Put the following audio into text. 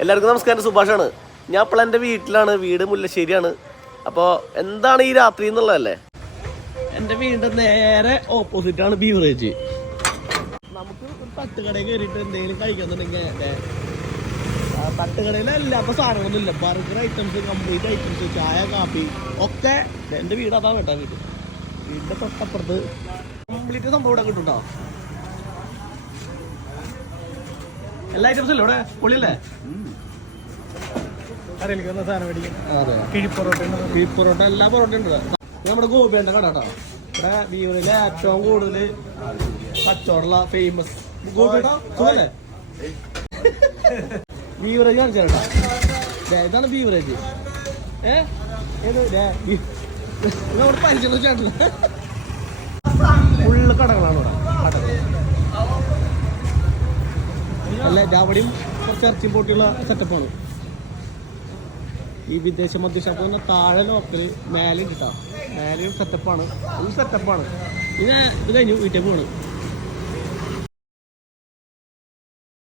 എല്ലാവർക്കും നമസ്കാരം, സുഭാഷാണ്. ഞാൻ ഇപ്പോൾ എൻ്റെ വീട്ടിലാണ്. വീട് മുല്ലശ്ശേരിയാണ്. അപ്പോൾ എന്താണ് ഈ രാത്രി എന്നുള്ളതല്ലേ? എൻ്റെ വീടിൻ്റെ നേരെ ഓപ്പോസിറ്റാണ് ബീവറേജ്. നമുക്ക് ഒരു തട്ടുകടയിൽ കയറിയിട്ട് എന്തെങ്കിലും കഴിക്കുന്നുണ്ടെങ്കിൽ തട്ടുകടയിലല്ലാത്ത സാധനങ്ങളൊന്നുമില്ല. ബർഗർ ഐറ്റംസ്, കംപ്ലീറ്റ് ഐറ്റംസ്, ചായ, കാപ്പി ഒക്കെ. എൻ്റെ വീട് അതാണ് കേട്ടോ. വീടിൻ്റെ തൊട്ടപ്പുറത്ത് കംപ്ലീറ്റ് സംഭവം ഇവിടെ കിട്ടും കേട്ടോ. എല്ലാ ഐറ്റംസും ഇല്ല ഇവിടെ. പൊളിയല്ലേ? അറിയില്ല സാധനം മേടിക്കും. അതെ, കിഴിപ്പൊറോട്ട എല്ലാ പൊറോട്ട ഉണ്ട്. നമ്മുടെ ഗോപിയുടെ കട കേട്ടോ. ഇവിടെ ബീവറിലെ ഏറ്റവും കൂടുതൽ കച്ചവടമുള്ള ഫേമസ് ഗോപിയുടെ സുഖല്ലേ? ബീവറേജ് കാണിച്ചാ കേട്ടോ. ഇതാണ് ബീവറേജ്. ഇവിടെ പരിചയം വെച്ചിട്ടില്ല. ഫുള്ള് കടകളാണ് ഇവിടെ. കടകൾ അല്ല, അവിടെയും കുറച്ച് ഇറച്ചിയും പൊട്ടിയുള്ള സെറ്റപ്പാണ്. ഈ വിദേശ മദ്യഷാപ്പ് തന്നെ താഴെ ലോക്കൽ, മേലെ ഇട്ടാ മേലെയും സെറ്റപ്പാണ്. ഫുൾ സെറ്റപ്പാണ്. ഇത് കഴിഞ്ഞു വീട്ടിൽ പോണ്.